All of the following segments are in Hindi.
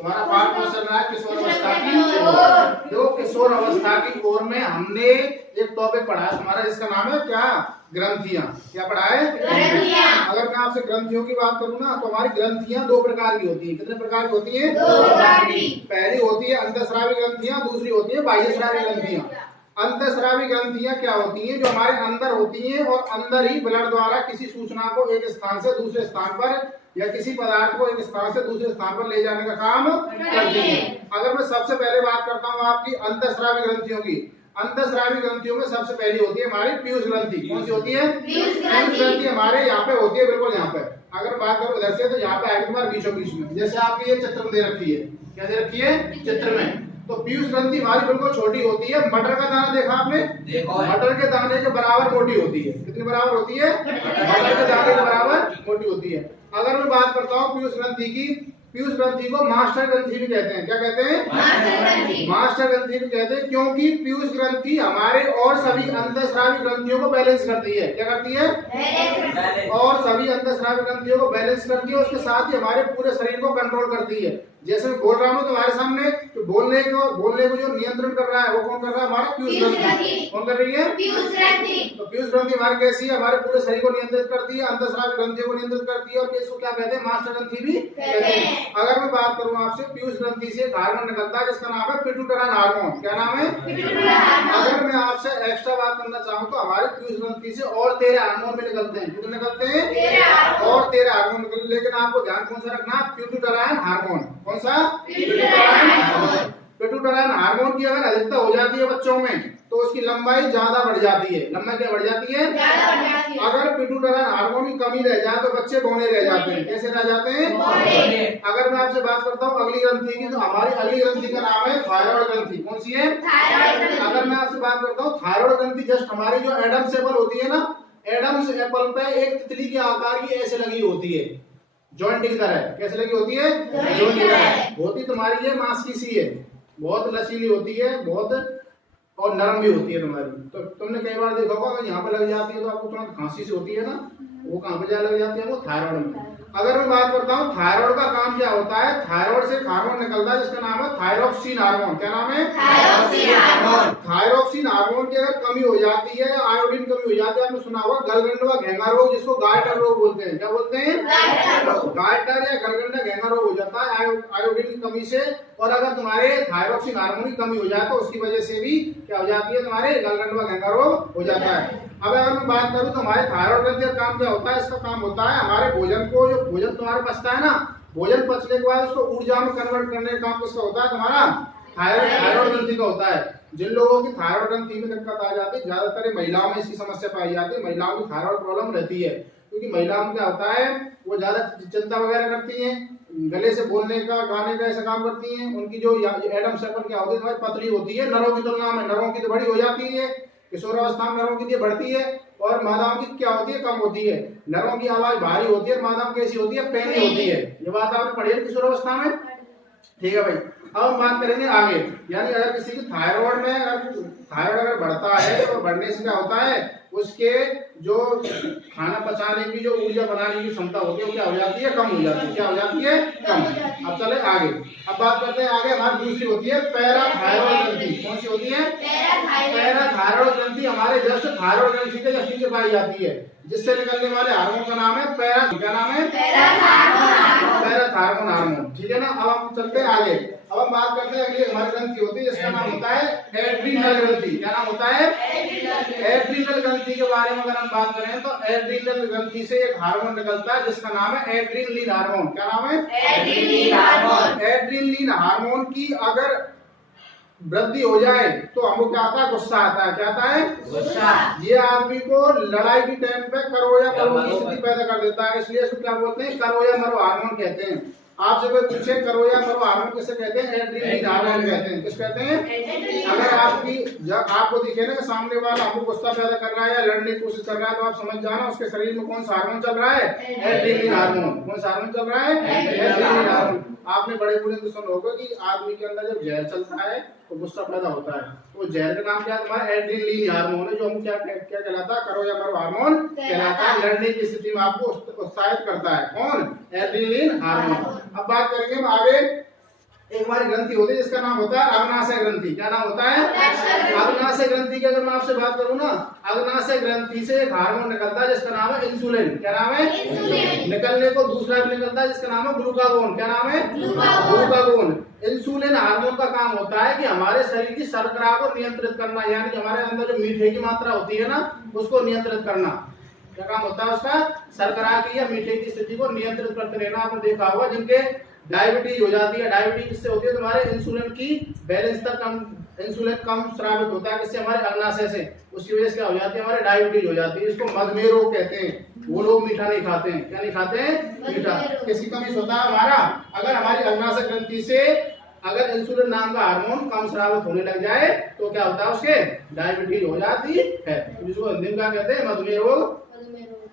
तुम्हारा पाठ कौन चल रहा है? किशोर अवस्था की ओर। किशोर अवस्था की ओर में हमने एक टॉपिक पढ़ा है तुम्हारा, जिसका नाम है क्या? ग्रंथियां। क्या पढ़ा है? ग्रंथियां। अगर मैं आपसे ग्रंथियों की बात करूं ना, तो हमारी ग्रंथियां दो प्रकार की होती है। कितने प्रकार की होती है? दो प्रकार की। पहली होती है अंतःस्रावी ग्रंथियां, दूसरी होती है बाह्यस्रावी ग्रंथियां। अंतःस्रावी ग्रंथियां क्या होती हैं? जो हमारे अंदर होती हैं और अंदर ही ब्लड द्वारा किसी सूचना को एक स्थान से दूसरे स्थान पर या किसी पदार्थ को एक स्थान से दूसरे स्थान पर ले जाने का काम करती हैं। अगर मैं सबसे पहले बात करता हूँ आपकी अंतःस्रावी ग्रंथियों की, अंतःस्रावी ग्रंथियों में सबसे पहली होती है हमारी पीयूष ग्रंथि। कौन सी होती है? पीयूष ग्रंथि हमारे यहाँ पे होती है, बिल्कुल यहाँ पे। अगर बात करो इधर से, तो यहाँ पे आएगी तुम्हारे बीचों बीच में। जैसे आपकी ये चित्र में दे रखी है, क्या दे रखी है? चित्र में। तो पीयूष ग्रंथि हमारी बिल्कुल छोटी होती है। मटर का दाना देखा आपने? देखो। मटर के दाने के बराबर मोटी होती है। कितनी बराबर होती है? मटर के दाने के बराबर मोटी होती है। अगर मैं बात करता हूँ पीयूष ग्रंथि की, पीयूष ग्रंथि को मास्टर ग्रंथि भी कहते हैं। क्या कहते हैं? मास्टर ग्रंथि भी कहते हैं, क्योंकि पीयूष ग्रंथि हमारे और सभी अंतःस्रावी ग्रंथियों को बैलेंस करती है। क्या करती है? और सभी अंतःस्रावी ग्रंथियों को बैलेंस करती है। उसके साथ ही हमारे पूरे शरीर को कंट्रोल करती है। जैसे मैं बोल रहा हूँ तुम्हारे सामने, तो बोलने को जो नियंत्रण कर रहा है वो कौन कर रहा है? हमारा पीयूष ग्रंथि। कौन कर रही है? पीयूष ग्रंथि। तो पीयूष ग्रंथि हमारी कैसी है? हमारे पूरे शरीर को नियंत्रित करती है, अंतःस्रावी ग्रंथियों को नियंत्रित करती है, और इसको क्या कहते हैं? मास्टर ग्रंथि भी कहते हैं। अगर मैं बात करूँ आपसे, पीयूष ग्रंथि से एक हार्मोन निकलता है जिसका नाम है पिट्यूटराइन हार्मोन। क्या नाम है? अगर मैं आपसे एक्स्ट्रा बात करना चाहूँ, तो हमारे पीयूष ग्रंथि से और 13 हार्मोन भी निकलते हैं। कितने निकलते हैं? और 13 हार्मोन निकलते हैं। लेकिन आपको ध्यान कौन सा रखना? पिट्यूटराइन हार्मोन। कौन सा? पिट्यूटराइन हार्मोन की अगर अधिकता हो जाती है बच्चों में, तो उसकी लंबाई ज्यादा बढ़ जाती है। लंबाई क्या बढ़ जाती है? अगर पिट्यूटराइन हार्मोन की कमी रह जाए तो बच्चे बौने रह जाते हैं। कैसे रह जाते हैं? अगर मैं आपसे बात करता हूँ अगली ग्रंथि की, तो हमारी अगली ग्रंथि का नाम है थायराइड ग्रंथि। कौन सी है? अगर मैं आपसे बात करता हूँ थायराइड ग्रंथि, जस्ट हमारी जो एडम्स एप्पल होती है ना, एडम्स एप्पल पे एक तितली के आकार की ऐसे लगी होती है, जॉइंट की तरह। कैसे लगी होती है? जॉइंट की तरह होती। तुम्हारी ये मांस की सी है, बहुत लचीली होती है, बहुत और नरम भी होती है तुम्हारी। तो तुमने कई बार देखा होगा, अगर यहाँ पे लग जाती है तो आपको तुरंत खांसी से होती है ना, वो कहाँ पे जा लग जाती है? वो थायराइड में। अगर मैं बात करता हूँ थायराइड का काम क्या होता है, थायराइड से हार्मोन निकलता है जिसका नाम है थायरोक्सिन हार्मोन। क्या नाम है? Thyroxine hormone. थायरोक्सिन हार्मोन की अगर कमी हो जाती है, आयोडीन कमी हो जाती है, आपने सुना होगा गलगंडवा घेंगा रोग, जिसको गायटर रोग बोलते हैं। क्या बोलते हैं? गायटर या गलगंडा घेंगा रोग हो जाता है आयोडीन की कमी से। और अगर तुम्हारे थायरोक्सिन हार्मोन की कमी हो जाए तो उसकी वजह से भी क्या हो जाती है? तुम्हारे गलगंडवा घेंगा रोग हो जाता है। अब अगर मैं बात करूं तो हमारे थायराइड ग्रंथि का काम क्या होता है? इसका काम होता है हमारे भोजन को, जो भोजन तुम्हारे पचता है ना, भोजन पचने के बाद उसको ऊर्जा में कन्वर्ट करने का काम किसका होता है? तुम्हारा थायराइड ग्रंथि का होता है। जिन लोगों की थायराइड ग्रंथि में दिक्कत आ जाती है, ज्यादातर महिलाओं में इसकी समस्या पाई जाती है। महिलाओं की थायराइड प्रॉब्लम रहती है, क्योंकि महिलाओं में क्या होता है, वो ज्यादा चिंता वगैरह करती है, गले से बोलने का, गाने का ऐसा काम करती हैं। उनकी जो एडम्स एप्पल क्या होती है, तुम्हारी पतली होती है नरों की तुलना में। नरों की तो बड़ी हो जाती है, किशोरावस्था में नरों की बढ़ती है, और मादाओं की क्या होती है? कम होती है। नरों की आवाज भारी होती है, मादाओं कैसी होती है? पैनी होती है। ये बात आपने पढ़ी है किशोरावस्था में? ठीक है भाई। अब हम बात करेंगे आगे, यानी अगर किसी की थायराइड में थायराइड अगर बढ़ता है, तो बढ़ने से क्या होता है? उसके जो खाना पचाने की, जो ऊर्जा बनाने की क्षमता होती है, वो क्या हो जाती है? कम हो जाती है। क्या हो जाती है? कम। अब चले आगे। अब बात करते हैं आगे, हमारी दूसरी होती है पैराथायरॉइड ग्रंथि। कौन सी होती है? पैराथायरॉइड ग्रंथि हमारे जस्ट थायराइड ग्रंथि के जस्ट नीचे पाई जाती है, जिससे निकलने वाले हार्मोन का नाम है क्या नाम है? Parathyroid hormone. ठीक है ना। अब हम चलते हैं आगे। अब हम बात करते हैं अगली हमारी ग्रंथि होती है जिसका नाम होता है एड्रीनल ग्रंथि। क्या नाम होता है? एड्रीनल ग्रंथि के बारे में अगर हम बात करें, तो एड्रीनल ग्रंथि से एक हार्मोन निकलता है जिसका नाम है एड्रीनलिन हार्मोन। क्या नाम है? Adrenaline hormone. एड्रीनलिन हार्मोन की अगर वृद्धि हो जाए तो हमको क्या आता है? गुस्सा आता है। क्या आता है? गुस्सा। ये आदमी को लड़ाई की टाइम पे करो या मरो की स्थिति पैदा कर देता है, इसलिए इसको क्या बोलते हैं? करो या मरो हार्मोन कहते हैं। आपसे कोई पूछे करो या मरो हार्मोन किसे कहते हैं? एड्रीनलिन हार्मोन कहते हैं। किस कहते हैं? अगर आपकी जब आपको दिखे ना कि सामने वाला आपको गुस्सा पैदा कर रहा है या लड़ने की कोशिश कर रहा है, तो आप समझ जाना उसके शरीर में कौन सा हार्मोन चल रहा है? Adrenaline hormone. कौन सा हार्मोन चल रहा है? Adrenaline hormone. आपने बड़े बूढ़े तो सुना होगा कि आदमी के अंदर जब जहर चलता है तो गुस्सा पैदा होता है, तो जहर का नाम क्या है? तुम्हारा एड्रीनलिन हार्मोन है, जो हम क्या कहलाता है? करो या मरो हार्मोन कहलाता है। लड़ने की स्थिति में आपको उत्साहित करता है। कौन? Adrenaline hormone. अब बात करेंगे हम आगे एक हमारी ग्रंथि होती है जिसका नाम होता है अग्नाशय ग्रंथि। क्या नाम होता है? अग्नाशय ग्रंथि की अगर मैं आपसे बात करूं ना, अग्नाशय ग्रंथि से एक हार्मोन निकलता है जिसका नाम है इंसुलिन। क्या नाम है? इंसुलिन। निकलने को दूसरा भी निकलता है जिसका नाम है ग्लूकागोन। क्या नाम है? ग्लूकागोन। इंसुलिन हार्मोन का काम होता है कि हमारे शरीर की शर्करा को नियंत्रित करना, यानी कि हमारे अंदर जो मीठे की मात्रा होती है ना उसको नियंत्रित करना। क्या काम होता है उसका? शर्करा की या मीठे की स्थिति को नियंत्रित करते रहना। आपने देखा होगा जिनके डायबिटीज हो जाती है, डायबिटीज किससे होती है? तुम्हारे इंसुलिन की बैलेंस तक कम, इंसुलिन कम स्रावित होता है किससे? हमारे अग्नाशय से। उसकी वजह से क्या हो जाती है? हमारे डायबिटीज हो जाती है। इसको मधुमेह रोग कहते हैं। वो लोग मीठा नहीं खाते हैं। क्या नहीं खाते हैं? मीठा। किसकी कमी होता है? हमारा, अगर हमारी अग्नाशय ग्रंथि से अगर इंसुलिन नाम का हार्मोन कम स्रावित होने लग जाए तो क्या होता है? उसके डायबिटीज हो जाती है, जिसको हिंदी में क्या कहते हैं? मधुमेह रोग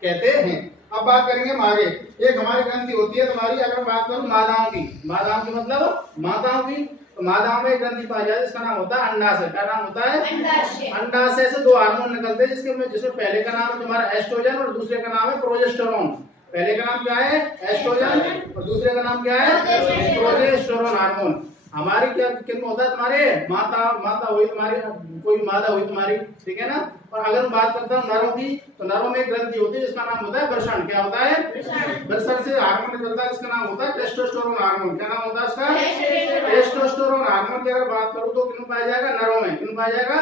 कहते हैं। अब बात करेंगे हम आगे। एक हमारी ग्रंथि होती है तुम्हारी, अगर बात करूं मादाओं की, मादाओं की मतलब माताओं की, तो मादाओं में एक ग्रंथि पाई जाती है जिसका नाम होता है अंडाशय। क्या नाम होता है? अंडाशय। अंडाशय से दो हार्मोन निकलते हैं जिसमें पहले का नाम है तुम्हारा एस्ट्रोजन और दूसरे का नाम है प्रोजेस्टेरोन। पहले का नाम क्या है? एस्ट्रोजन और दूसरे का नाम क्या है? Progesterone hormone. हमारी क्या किन में होता है? तुम्हारे माता हुई तुम्हारी, कोई मादा हुई तुम्हारी, ठीक है ना। और अगर मैं बात करता हूँ नरों की, तो नरों में एक ग्रंथि होती है जिसका नाम होता है वृषण। क्या होता है? वृषण से हार्मोन निकलता है जिसका नाम होता है टेस्टोस्टेरोन हार्मोन। क्या नाम होता है उसका? टेस्टोस्टेरोन हार्मोन की अगर बात करूँ तो किन में पाया जाएगा? नरों में। किन में पाया जाएगा?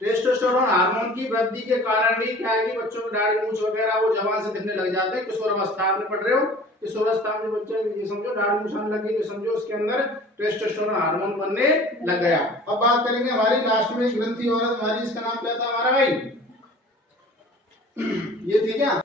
टेस्टोस्टेरोन हार्मोन की वृद्धि के कारण ही क्या है कि बच्चों की दाढ़ी मूंछ वगैरह वो जवान से दिखने लग जाते हैं। किशोर अवस्था में पढ़ रहे हो, किशोर अवस्था में बच्चे ये समझो दाढ़ी मूंछ आने लगी तो समझो उसके अंदर टेस्टोस्टेरोन हार्मोन बनने लग गया। अब बात करेंगे हमारी लास्ट में ग्रंथि और हमारी, इसका नाम क्या था हमारा भाई? ये थी क्या?